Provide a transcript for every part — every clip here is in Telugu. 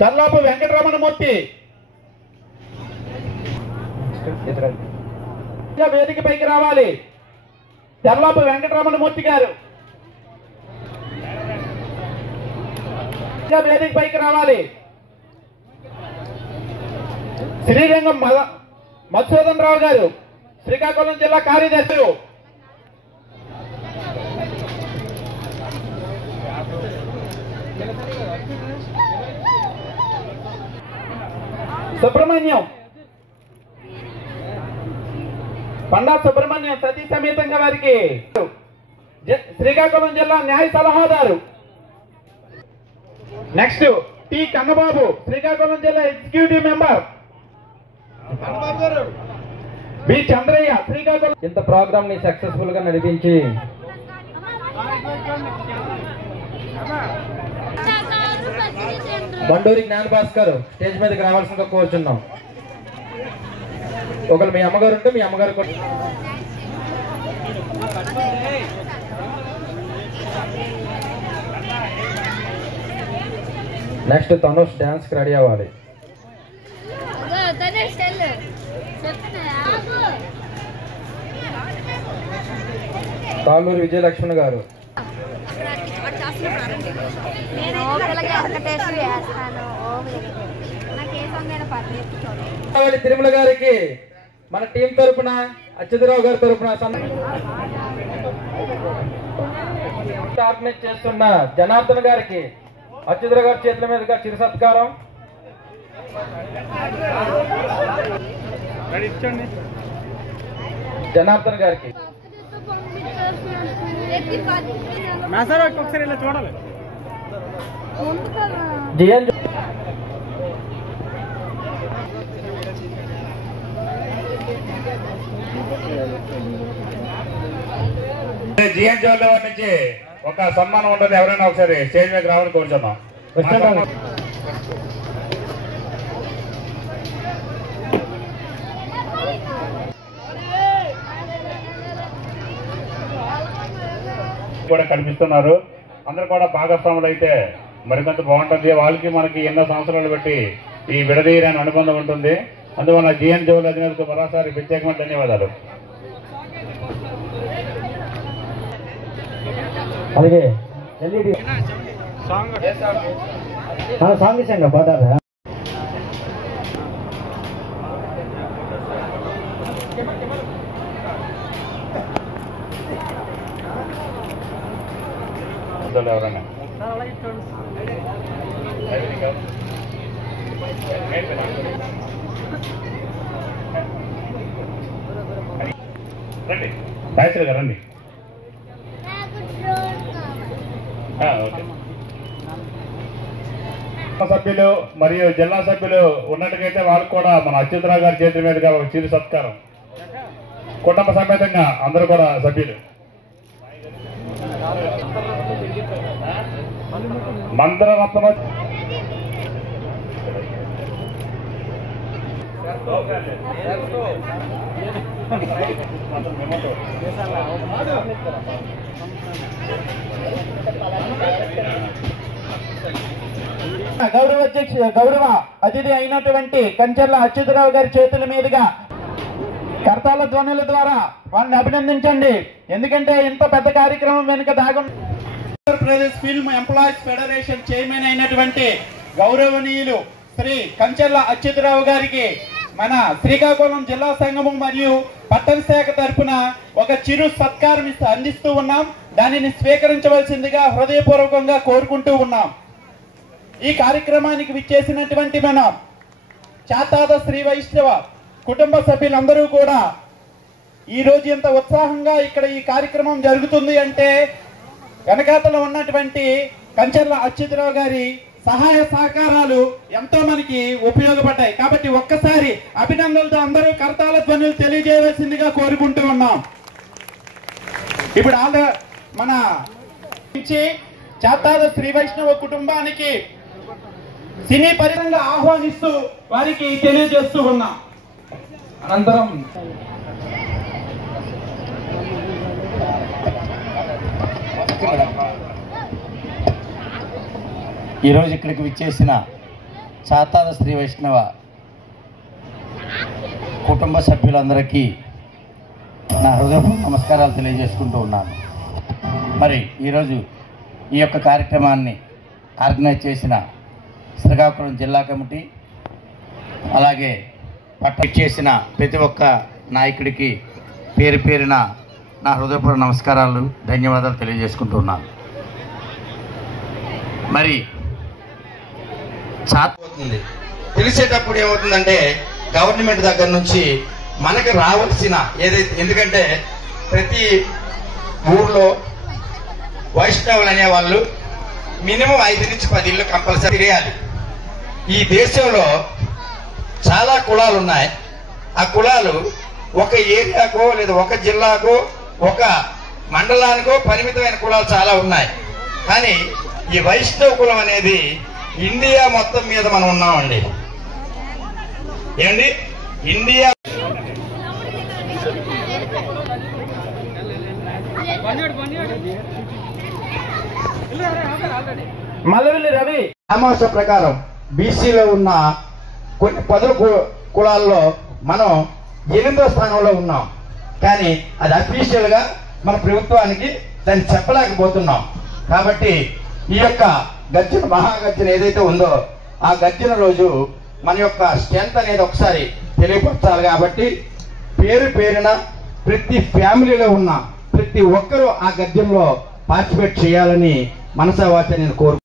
చల్లాపు వెంకటరమణమూర్తి వేదికపైకి రావాలి. చల్లాపు వెంకటరమణమూర్తి గారు వేదికపైకి రావాలి. శ్రీరంగం మధుసూదన్ రావు గారు శ్రీకాకుళం జిల్లా కార్యదర్శులు. సుబ్రహ్మణ్యం పండా సుబ్రహ్మణ్యం సతీ సమేతంగా వారికి శ్రీకాకుళం జిల్లా న్యాయ సలహాదారు. నెక్స్ట్ టి కన్నబాబు శ్రీకాకుళం జిల్లా executive member. B Chandraiah Srikakulam. ఇంత ప్రోగ్రామ్ ని సక్సెస్ఫుల్ గా నడిపించి బండూరి జ్ఞాన భాస్కర్ స్టేజ్ మీదకి రావాల్సిందిగా కోరుచున్నాం. ఒకరు మీ అమ్మగారు ఉంటే మీ అమ్మగారు కూడా. నెక్స్ట్ తనుష్ డాన్స్ కి రెడీ అవ్వాలి. తాళ్ళూరు విజయలక్ష్మణ్ గారు. తిరుమల గారికి మన టీం తరపున అచ్యుతరావు గారి తరపున ఆర్గనైజ్ చేస్తున్న జనార్దన్ గారికి అచ్యుతరావు గారి చేతుల మీదుగా చిరు సత్కారం. జనార్దన్ గారికి చూడాలి. జిఎన్ జోల్ వారి నుంచి ఒక సన్మానం ఉంటుంది. ఎవరైనా ఒకసారి స్టేజ్ మీద రావాలని కోరుచున్నాం. కూడా కనిపిస్తున్నారు. అందరూ కూడా భాగస్వాములు అయితే మరికొంత బాగుంటుంది. వాళ్ళకి మనకి ఎన్నో సంవత్సరాలు బట్టి ఈ విడదీయని అనుబంధం ఉంటుంది. అందువల్ల జిఎన్ జోల్ అధినేతకు మరోసారి ప్రత్యేకమైన ధన్యవాదాలు. అలాగే సాంగ్ ఇచ్చండి పోతారా. ఎవరన్నా రండి రాజేశ్వరి గారు రండి. సభ్యులు మరియు జిల్లా సభ్యులు ఉన్నట్టుగైతే వాళ్ళకు కూడా మన అచ్యుతరావు గారి చేతుల మీదుగా ఒక చిరు సత్కారం. కుటుంబ సమేతంగా అందరూ కూడా సభ్యులు. మంత్రరత్న గౌరవ అతిథి అయినటువంటి కంచర్ల అచ్యుతరావు గారి చేతుల మీదుగా కర్తాల ధ్వనుల ద్వారా వాళ్ళని అభినందించండి. ఎందుకంటే ఇంత పెద్ద కార్యక్రమం వెనుక Andhra Pradesh film employees federation chairman అయినటువంటి గౌరవనీయులు శ్రీ కంచర్ల అచ్యుతరావు గారికి మన శ్రీకాకుళం జిల్లా సంఘము మరియు పట్టణ శాఖ తరఫున ఒక చిరు సత్కారం అందిస్తూ ఉన్నాం. దానిని స్వీకరించవలసిందిగా హృదయపూర్వకంగా కోరుకుంటూ ఉన్నాం. ఈ కార్యక్రమానికి విచ్చేసినటువంటి మన చాతాద శ్రీ వైష్ణవ కుటుంబ సభ్యులందరూ కూడా ఈరోజు ఇంత ఉత్సాహంగా ఇక్కడ ఈ కార్యక్రమం జరుగుతుంది అంటే వెనకాతలో ఉన్నటువంటి కంచర్ల అచ్యుతరావు గారి సహాయ సహకారాలు ఎంతో మనకి ఉపయోగపడ్డాయి. కాబట్టి ఒక్కసారి అభినందనలతో అందరూ కర్తాల ధ్వనులు తెలియజేయవలసిందిగా కోరుకుంటూ ఉన్నాం. ఇప్పుడు మన చాతాద శ్రీ వైష్ణవ కుటుంబానికి సినీ పరిశ్రమగా ఆహ్వానిస్తూ వారికి తెలియజేస్తూ ఉన్నాం. అనంతరం ఈరోజు ఇక్కడికి విచ్చేసిన చాతాద శ్రీ వైష్ణవ కుటుంబ సభ్యులందరికీ నా హృదయపూర్వక నమస్కారాలు తెలియజేసుకుంటూ ఉన్నాను. మరి ఈరోజు ఈ యొక్క కార్యక్రమాన్ని ఆర్గనైజ్ చేసిన శ్రీకాకుళం జిల్లా కమిటీ, అలాగే పట్టణం చేసిన ప్రతి ఒక్క నాయకుడికి పేరు పేరున నా హృదయపూర్వక నమస్కారాలు, ధన్యవాదాలు తెలియజేసుకుంటూ ఉన్నాను. మరి అవుతుంది తెలిసేటప్పుడు ఏమవుతుందంటే గవర్నమెంట్ దగ్గర నుంచి మనకు రావాల్సిన ఏదైతే, ఎందుకంటే ప్రతి ఊర్లో వైష్ణవులు అనేవాళ్ళు మినిమం 5 నుంచి 10 ఇళ్ళు కంపల్సరీ తిరగాలి. ఈ దేశంలో చాలా కులాలు ఉన్నాయి. ఆ కులాలు ఒక ఏరియాకో లేదా ఒక జిల్లాకో ఒక మండలానికో పరిమితమైన కులాలు చాలా ఉన్నాయి. కానీ ఈ వైష్ణవ కులం అనేది ఇండియా మొత్తం మీద మనం ఉన్నామండి. ఏండి ఇండియా మల్లవెల్లి రవి సమాస ప్రకారం బీసీలో ఉన్న కొన్ని 10 కులాల్లో మనం 8వ స్థానంలో ఉన్నాం. కానీ అది అఫీషియల్ గా మన ప్రభుత్వానికి దాన్ని చెప్పలేకపోతున్నాం. కాబట్టి ఈ యొక్క గర్జన, మహాగర్జన ఏదైతే ఉందో ఆ గర్జన రోజు మన యొక్క స్ట్రెంత్ అనేది ఒకసారి తెలియపరచాలి. కాబట్టి పేరు పేరున ప్రతి ఫ్యామిలీలో ఉన్న ప్రతి ఒక్కరూ ఆ గర్జనలో పార్టిసిపేట్ చేయాలని మనసా వాచ నేను కోరుకుంటున్నాను.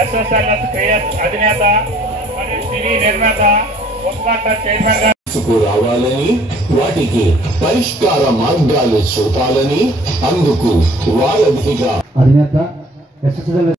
ఎస్ఎస్ఎల్ఎస్ క్రియేట్ అధినేత మరియు సినీ నిర్మాత ఉస్మాన్ చైర్మన్ గా రావాలని, వాటికి పరిష్కార మార్గాలు చూపాలని, అందుకు వారధిగా అధినేత